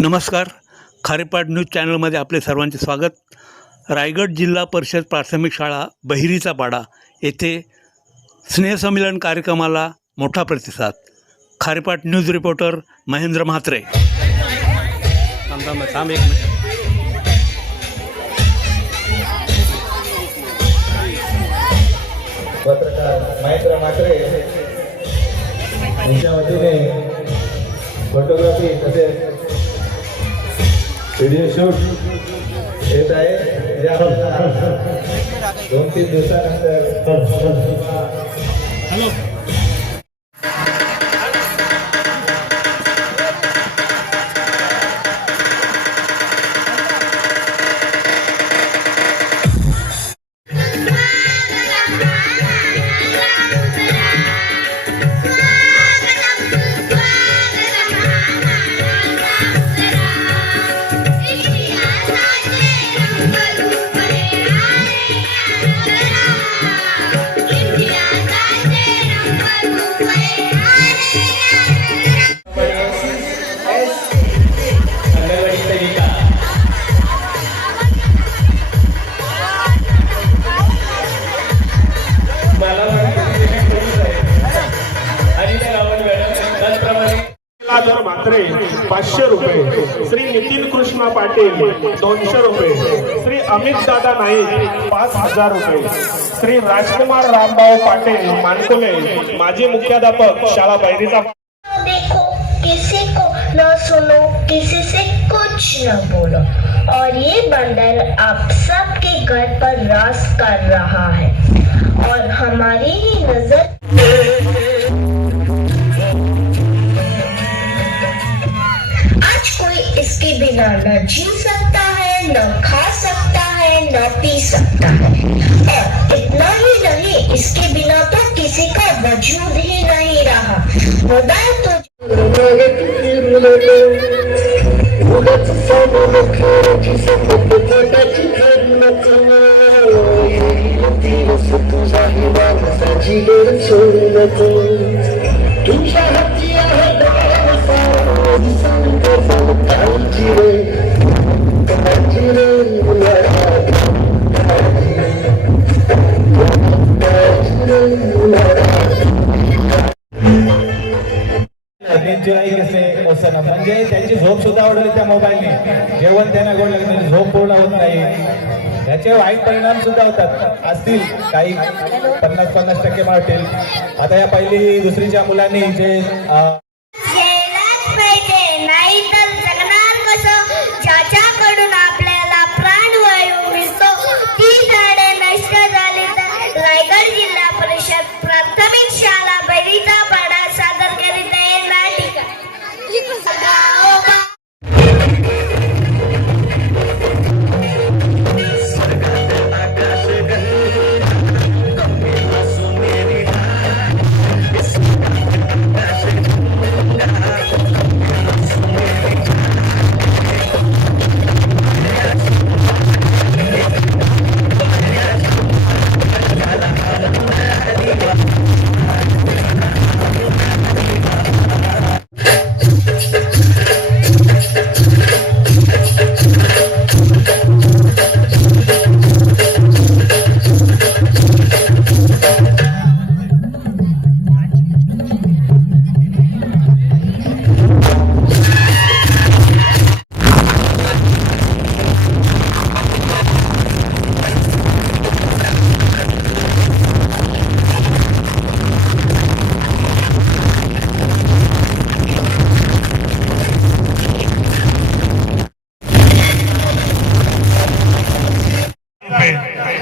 नमस्कार. खारेपाट न्यूज चॅनलमध्ये आपले सर्वांचे स्वागत. रायगड जिल्हा परिषद प्राथमिक शाळा बहिरीचा पाडा येथे स्नेहसंमेलन कार्यक्रमाला मोठा प्रतिसाद. खारेपाट न्यूज रिपोर्टर महेंद्र म्हात्रे. पत्रकार महेंद्र म्हात्रे यांच्या वतीने फोटोग्राफी तसेच व्हिडिओ शूट येत आहे. ज्या 2-3 दिवसानंतर दर म्हात्रे 500 रुपये, श्री नितीन कृष्ण पाटील 200 रुपये, श्री अमित दादा नाईक 5000 रुपये, श्री राजकुमार रामभाऊ पाटील मानकुले माजी मुख्याध्यापक शाळा बहिरीचा. देखो किसी को न सुनो, किसी से कुछ न बोलो, और ये बंदर आप सबके घर पर राज कर रहा है और हमारी ही नजर इसके बिना न जी सकता है, न खा सकता है, न पी सकता है, और इतना ही नहीं, इसके बिना तो किसी का वजूद ही नहीं रहा. मोबाइल तो म्हणजे त्यांची झोप सुद्धा उडवली त्या मोबाईलने. जेवण त्यांना गोड लागलं, त्यांची झोप पूर्ण होत नाही. याचे वाईट परिणाम सुद्धा होतात. असतील काही 50% वाटेल. आता या पहिली दुसरीच्या मुलांनी जे नाही तर जगणार कसं, ज्याच्याकडून आपल्याला प्राणवायू मिळतो. ती झाडे नष्ट झाली तर रायगड जिल्हा परिषद प्राथमिक शाळा बहिरीचा पाडा सादर करीत आहे नाटिका.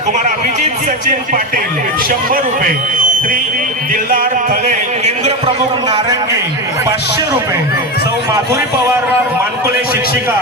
कुमार अभिजित सचिन पाटील 100 रुपये, श्री दिलदार थले केंद्र प्रमुख नारंगी 500 रुपये, सौ माधुरी पवार मानकुले शिक्षिका.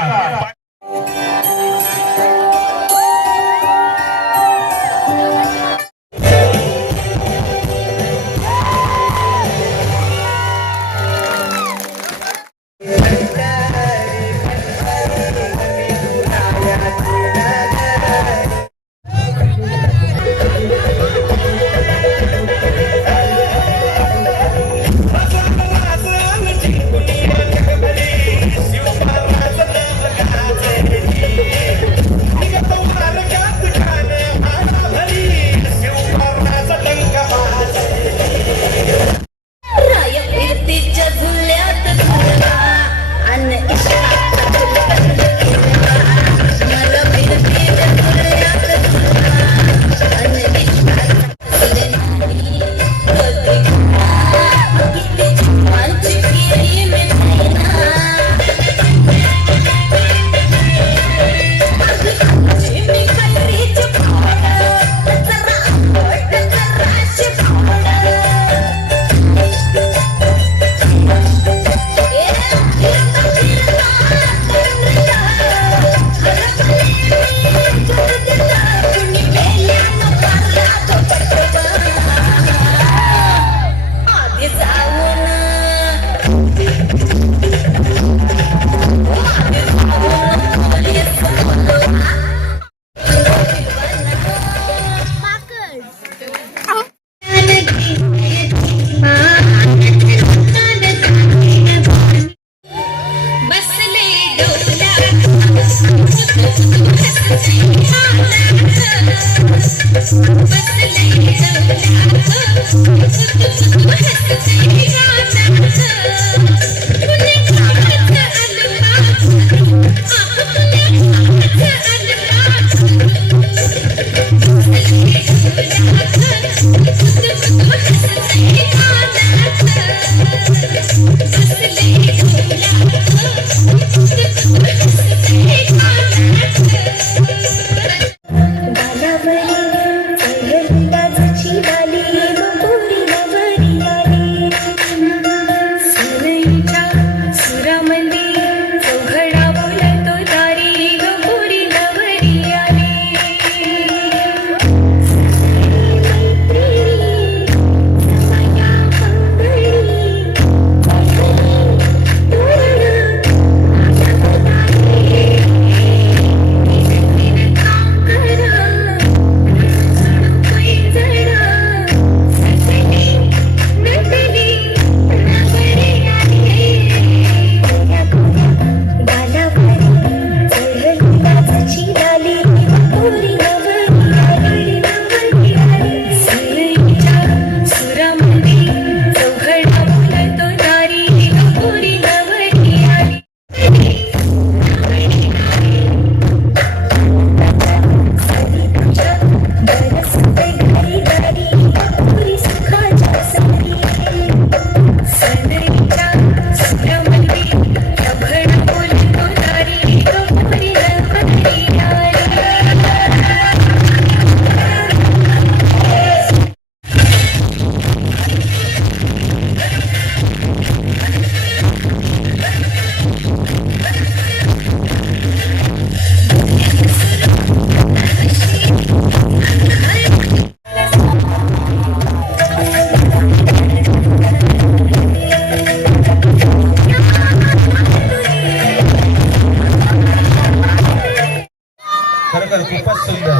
खरोखर खूपच सुंदर.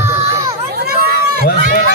Once more